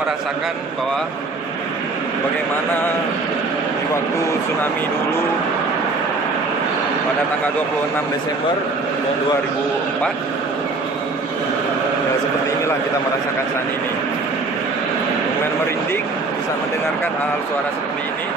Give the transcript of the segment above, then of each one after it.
merasakan bahwa bagaimana di waktu tsunami dulu pada tanggal 26 Desember tahun 2004. Ya, seperti inilah kita merasakan saat ini. Lumayan merinding bisa mendengarkan hal suara seperti ini.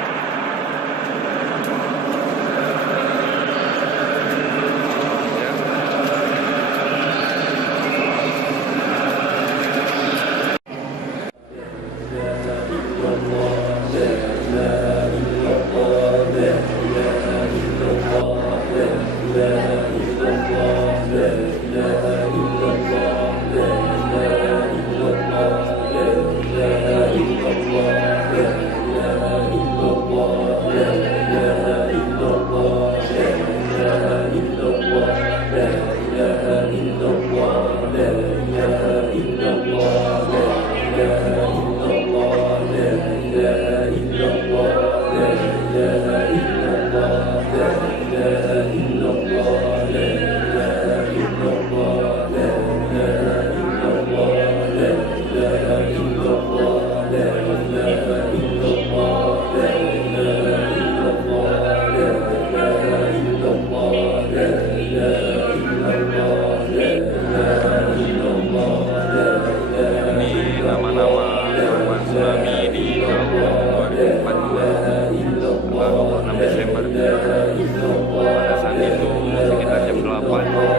Pada saat itu sekitar jam 8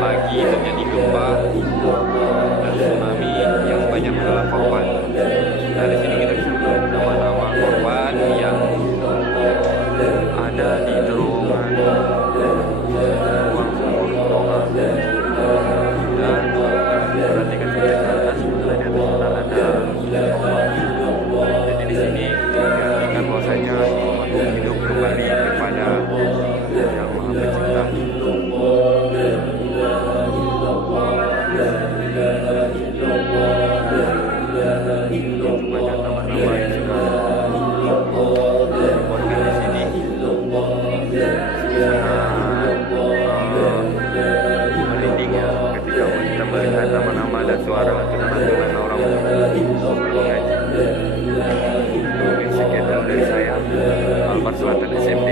pagi terjadi gempa dan tsunami yang banyak menelan korban. Nah, di sini kita bisa melihat nama-nama korban yang ada di terowongan ruang sumur dan perhatikan sampai ke atas, di atas sana ada. Jadi di sini diartikan bahwasanya hidup kembali kepada Yang Maha Pencipta. Banyak nama-nama yang sudah disebutkan di sini. Merinding ya ketika kita melihat nama-nama dan suara lantunan-lantunan orang mengaji. Mungkin sekian dari saya, Alphard Selatan SMD.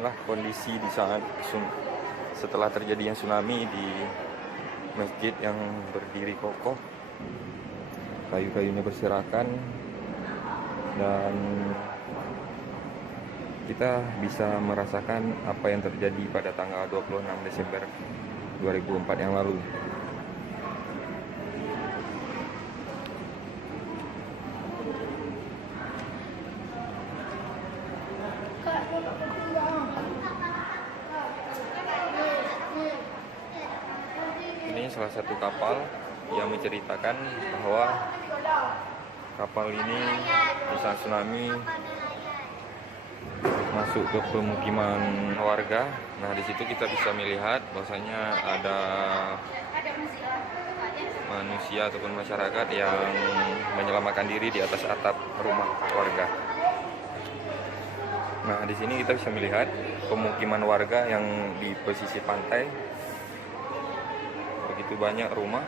Inilah kondisi di saat setelah terjadinya tsunami di masjid yang berdiri kokoh, kayu-kayunya berserakan, dan kita bisa merasakan apa yang terjadi pada tanggal 26 Desember 2004 yang lalu. Ini salah satu kapal yang menceritakan bahwa kapal ini di saat tsunami masuk ke pemukiman warga. Nah, di situ kita bisa melihat bahwasanya ada manusia ataupun masyarakat yang menyelamatkan diri di atas atap rumah warga. Nah, di sini kita bisa melihat pemukiman warga yang di pesisir pantai. Begitu banyak rumah.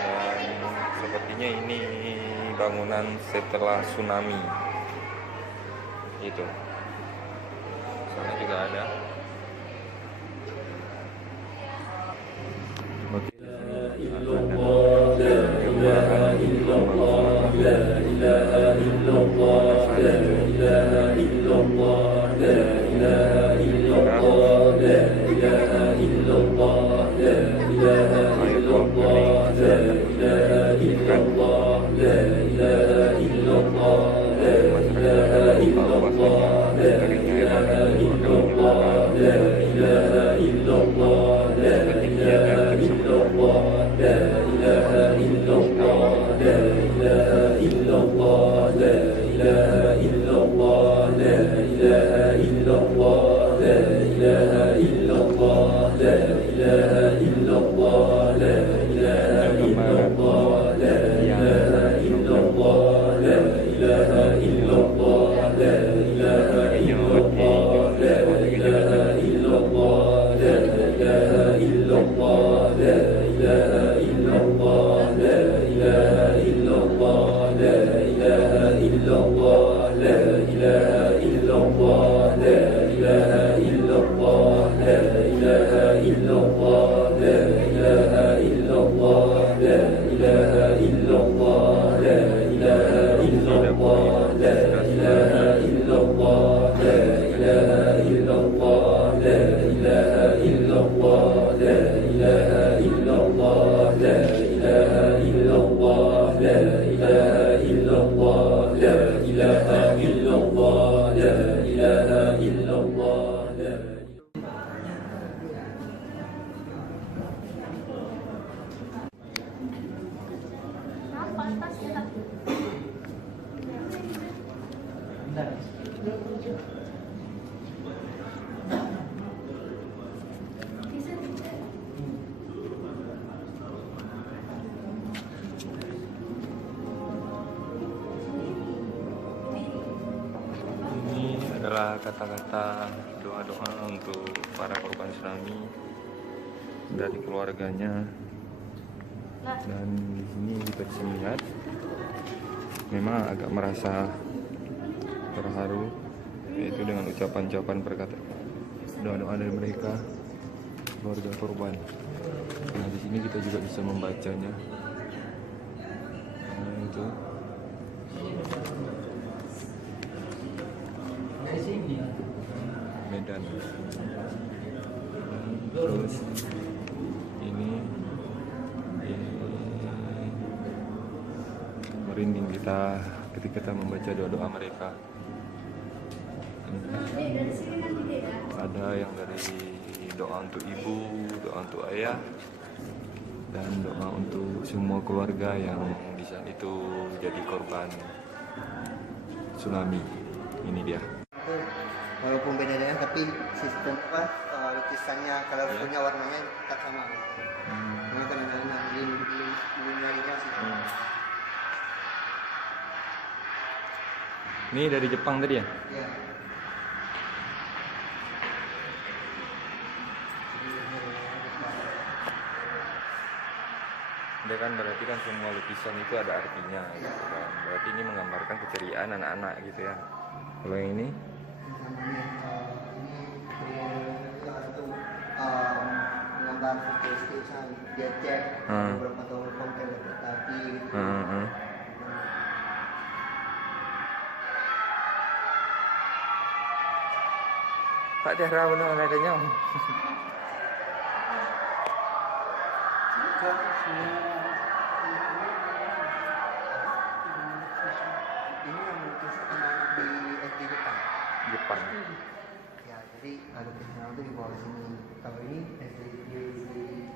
Dan sepertinya ini bangunan setelah tsunami. Itu. Sana juga ada. Oke. Adalah kata-kata doa-doa untuk para korban tsunami dari keluarganya. Dan di sini kita bisa melihat memang agak merasa terharu, yaitu dengan ucapan-ucapan perkataan doa-doa dari mereka keluarga korban. Nah, di sini kita juga bisa membacanya. Nah, itu Medan. Terus ini merinding kita ketika kita membaca doa-doa mereka. Ada yang dari doa untuk ibu, doa untuk ayah, dan doa untuk semua keluarga yang di saat itu jadi korban tsunami. Ini dia. Walaupun beda-beda tapi sistem lukisannya, colorfulnya, warnanya tetap sama. Cuma kadang-kadang belum nyarinya sih. Ini dari Jepang tadi ya? Iya. Dia kan berarti kan semua lukisan itu ada artinya gitu kan. Berarti ini menggambarkan keceriaan anak-anak gitu ya. Kalau yang ini? Menggambar futuristik, dia cek beberapa tahun konten tapi Pak Tiara benar adanya. ini yang melukis anak-anak di SD Jepang. Ya, jadi lukisan itu di bawah sini. Kalau ini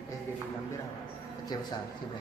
SD di Gambir kecil besar sih, Bre.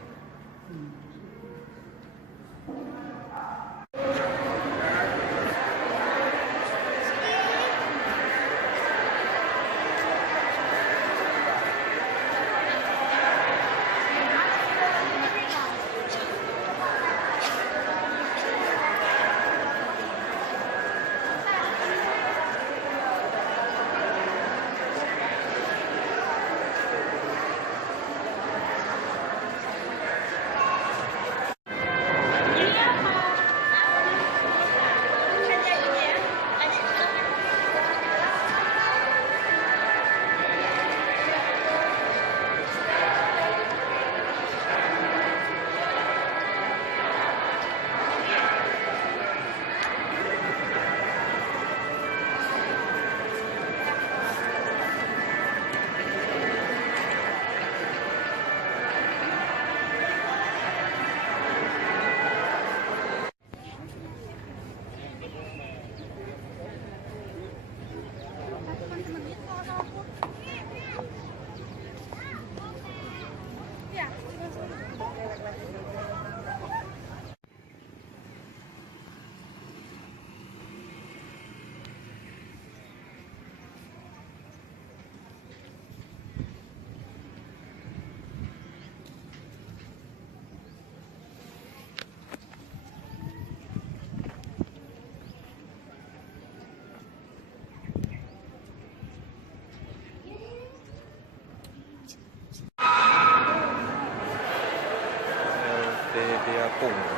Lampung.